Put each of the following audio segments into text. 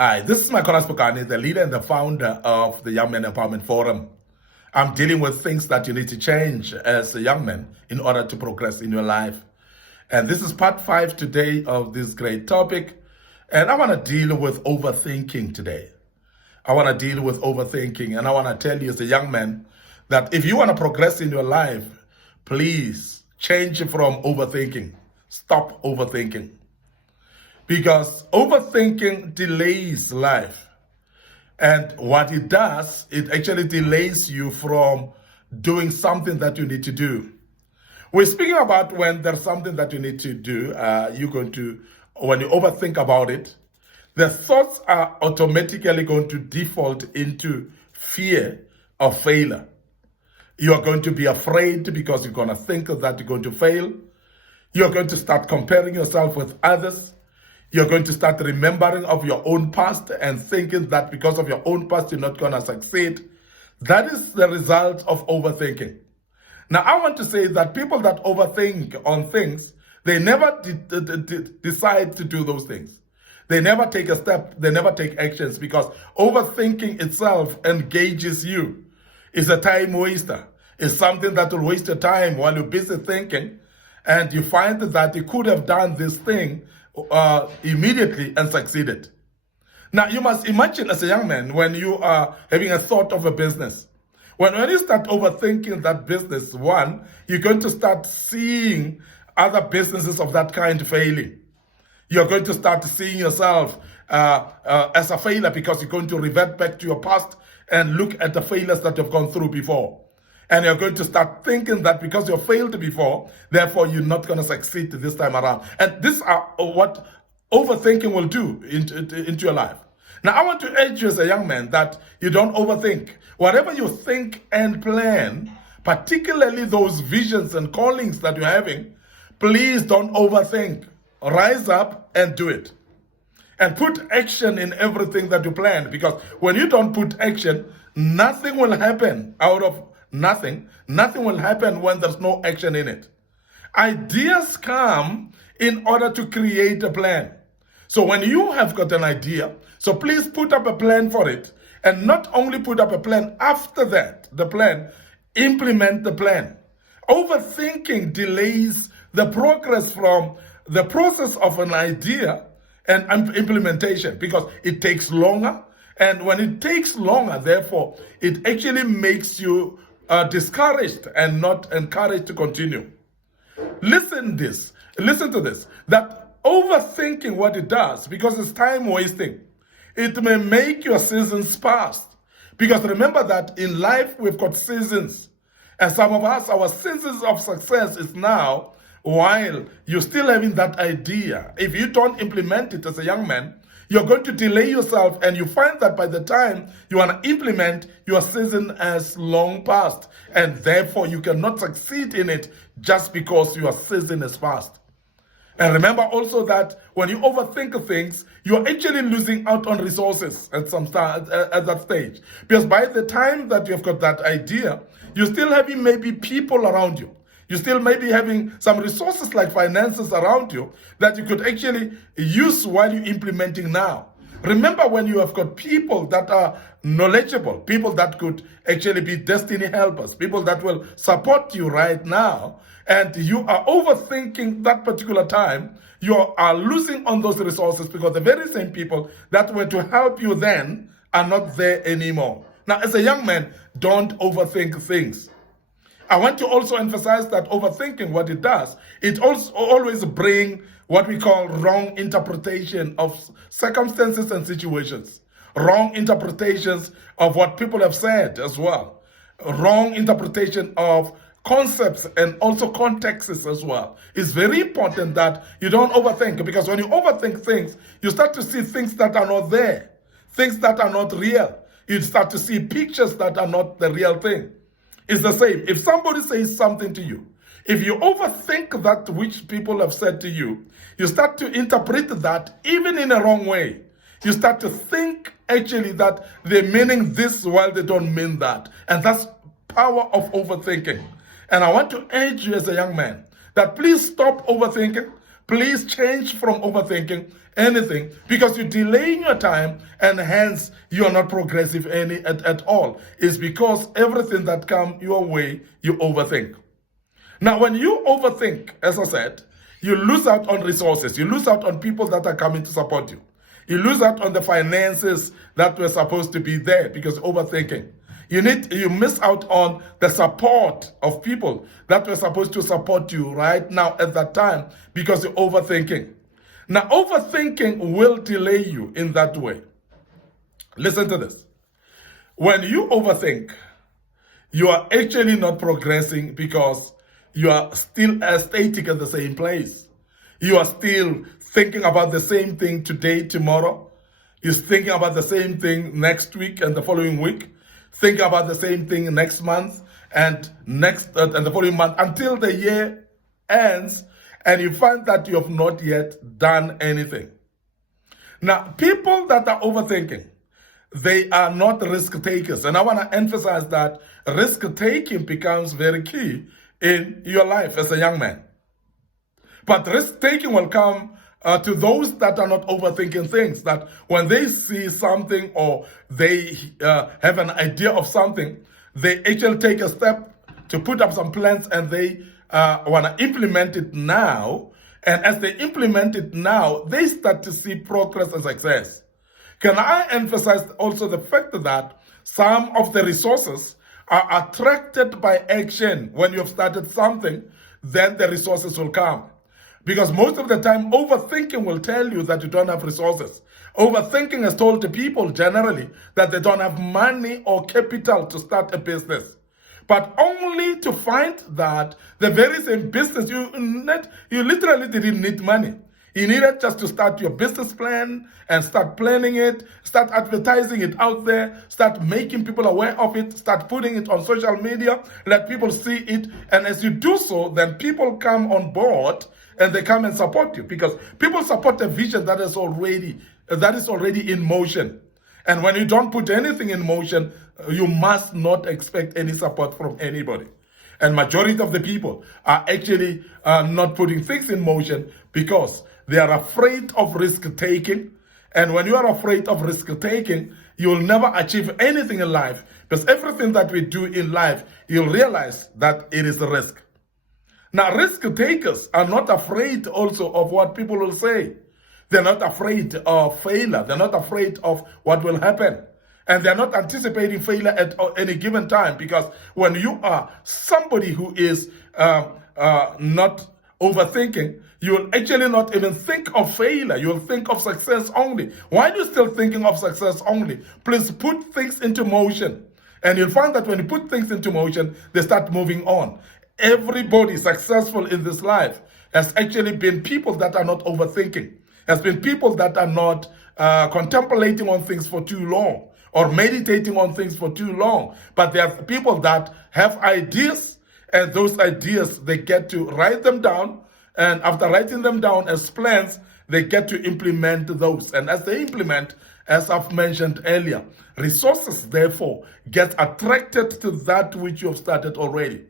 Hi, this is Makolas Pokani, the leader and the founder of the Young Men Empowerment Forum. I'm dealing with things that you need to change as a young man in order to progress in your life. And this is part 5 today of this great topic. And I want to deal with overthinking today. I want to deal with overthinking. And I want to tell you as a young man that if you want to progress in your life, please change from overthinking. Stop overthinking. Because overthinking delays life. And what it does, it actually delays you from doing something that you need to do. We're speaking about when there's something that you need to do, when you overthink about it, the thoughts are automatically going to default into fear of failure. You are going to be afraid because you're going to think that you're going to fail. You're going to start comparing yourself with others. You're going to start remembering of your own past and thinking that because of your own past, you're not going to succeed. That is the result of overthinking. Now, I want to say that people that overthink on things, they never decide to do those things. They never take a step. They never take actions because overthinking itself engages you. It's a time waster. It's something that will waste your time while you're busy thinking, and you find that you could have done this thing immediately and succeeded. Now, you must imagine as a young man when you are having a thought of a business. When you start overthinking that business, one, you're going to start seeing other businesses of that kind failing. You're going to start seeing yourself as a failure because you're going to revert back to your past and look at the failures that you've gone through before. And you're going to start thinking that because you failed before, therefore you're not going to succeed this time around. And this is what overthinking will do into your life. Now, I want to urge you as a young man that you don't overthink. Whatever you think and plan, particularly those visions and callings that you're having, please don't overthink. Rise up and do it. And put action in everything that you plan. Because when you don't put action, nothing will happen out of nothing. Nothing will happen when there's no action in it. Ideas come in order to create a plan. So when you have got an idea, so please put up a plan for it. And not only put up a plan, after that, the plan, implement the plan. Overthinking delays the progress from the process of an idea and implementation because it takes longer. And when it takes longer, therefore, it actually makes you discouraged and not encouraged to continue. Listen to this, that overthinking what it does, because it's time wasting, it may make your seasons pass. Because remember that in life we've got seasons. And some of us, our seasons of success is now while you're still having that idea. If you don't implement it as a young man, you're going to delay yourself, and you find that by the time you want to implement, your season has long passed, and therefore you cannot succeed in it just because your season is past. And remember also that when you overthink things, you're actually losing out on resources at that stage. Because by the time that you've got that idea, you're still having maybe people around you. You still may be having some resources like finances around you that you could actually use while you're implementing now. Remember when you have got people that are knowledgeable, people that could actually be destiny helpers, people that will support you right now, and you are overthinking that particular time, you are losing on those resources because the very same people that were to help you then are not there anymore. Now, as a young man, don't overthink things. I want to also emphasize that overthinking, what it does, it also always brings what we call wrong interpretation of circumstances and situations. Wrong interpretations of what people have said as well. Wrong interpretation of concepts and also contexts as well. It's very important that you don't overthink, because when you overthink things, you start to see things that are not there, things that are not real. You start to see pictures that are not the real thing. It's the same. If somebody says something to you, if you overthink that which people have said to you, you start to interpret that even in a wrong way. You start to think actually that they're meaning this while they don't mean that. And that's power of overthinking. And I want to urge you as a young man that please stop overthinking. Please change from overthinking anything, because you're delaying your time and hence you're not progressive at all. It's because everything that comes your way, you overthink. Now, when you overthink, as I said, you lose out on resources. You lose out on people that are coming to support you. You lose out on the finances that were supposed to be there because overthinking. You miss out on the support of people that were supposed to support you right now at that time because you're overthinking. Now, overthinking will delay you in that way. Listen to this. When you overthink, you are actually not progressing because you are still static at the same place. You are still thinking about the same thing today, tomorrow. You're thinking about the same thing next week and the following week. Think about the same thing next month and and the following month until the year ends, and you find that you have not yet done anything. Now, people that are overthinking, they are not risk takers. And I want to emphasize that risk taking becomes very key in your life as a young man. But risk taking will come to those that are not overthinking things, that when they see something or they have an idea of something, they actually take a step to put up some plans and they want to implement it now. And as they implement it now, they start to see progress and success. Can I emphasize also the fact that some of the resources are attracted by action? When you have started something, then the resources will come. Because most of the time, overthinking will tell you that you don't have resources. Overthinking has told the people generally that they don't have money or capital to start a business. But only to find that the very same business, you literally didn't need money. You needed just to start your business plan and start planning it, start advertising it out there, start making people aware of it, start putting it on social media, let people see it. And as you do so, then people come on board and they come and support you, because people support a vision that is already in motion. And when you don't put anything in motion, you must not expect any support from anybody. And majority of the people are actually not putting things in motion because they are afraid of risk taking. And when you are afraid of risk taking, you will never achieve anything in life, because everything that we do in life, you'll realize that it is a risk. Now, risk takers are not afraid also of what people will say. They're not afraid of failure. They're not afraid of what will happen. And they're not anticipating failure at any given time, because when you are somebody who is not overthinking, you will actually not even think of failure. You will think of success only. Why are you still thinking of success only? Please put things into motion. And you'll find that when you put things into motion, they start moving on. Everybody successful in this life has actually been people that are not overthinking, has been people that are not contemplating on things for too long or meditating on things for too long. But there are people that have ideas, and those ideas, they get to write them down. And after writing them down as plans, they get to implement those. And as they implement, as I've mentioned earlier, resources, therefore, get attracted to that which you have started already.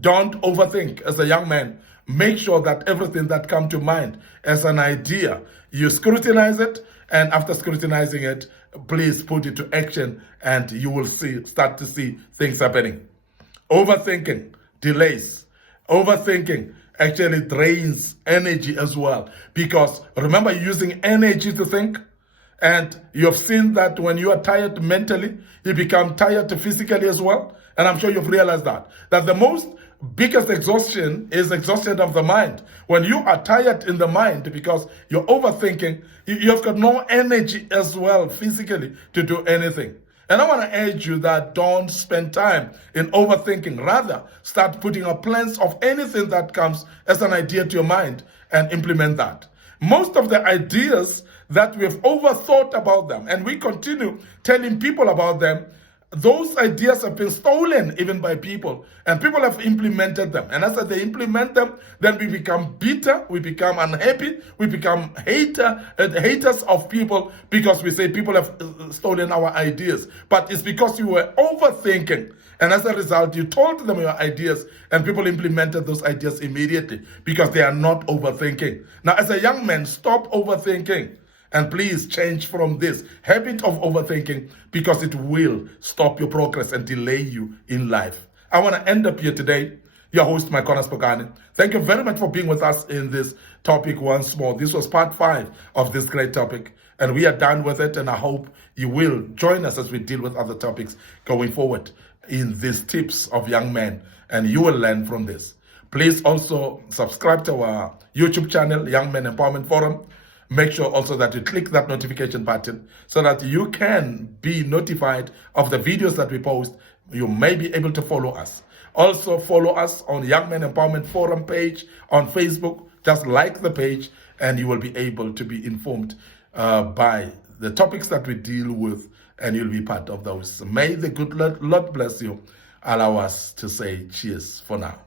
Don't overthink. As a young man, make sure that everything that comes to mind as an idea, you scrutinize it, and after scrutinizing it, please put it to action, and you will start to see things happening. Overthinking delays. Overthinking actually drains energy as well, because remember, you're using energy to think, and you've seen that when you are tired mentally, you become tired physically as well. And I'm sure you've realized that the biggest exhaustion is exhaustion of the mind. When you are tired in the mind because you're overthinking, you've got no energy as well physically to do anything. And I want to urge you that don't spend time in overthinking. Rather, start putting up plans of anything that comes as an idea to your mind and implement that. Most of the ideas that we have overthought about them, and we continue telling people about them, those ideas have been stolen even by people, and people have implemented them. And as they implement them, then we become bitter, we become unhappy, we become haters of people, because we say people have stolen our ideas. But it's because you were overthinking, And as a result, you told them your ideas and people implemented those ideas immediately because they are not overthinking. Now, as a young man, stop overthinking. And please change from this habit of overthinking because it will stop your progress and delay you in life. I want to end up here today. Your host, Mike Spokane. Thank you very much for being with us in this topic once more. This was part 5 of this great topic, and we are done with it, and I hope you will join us as we deal with other topics going forward in these tips of young men, and you will learn from this. Please also subscribe to our YouTube channel, Young Men Empowerment Forum. Make sure also that you click that notification button so that you can be notified of the videos that we post. You may be able to follow us. Also follow us on Young Men Empowerment Forum page on Facebook. Just like the page and you will be able to be informed by the topics that we deal with, and you'll be part of those. May the good Lord bless you. Allow us to say cheers for now.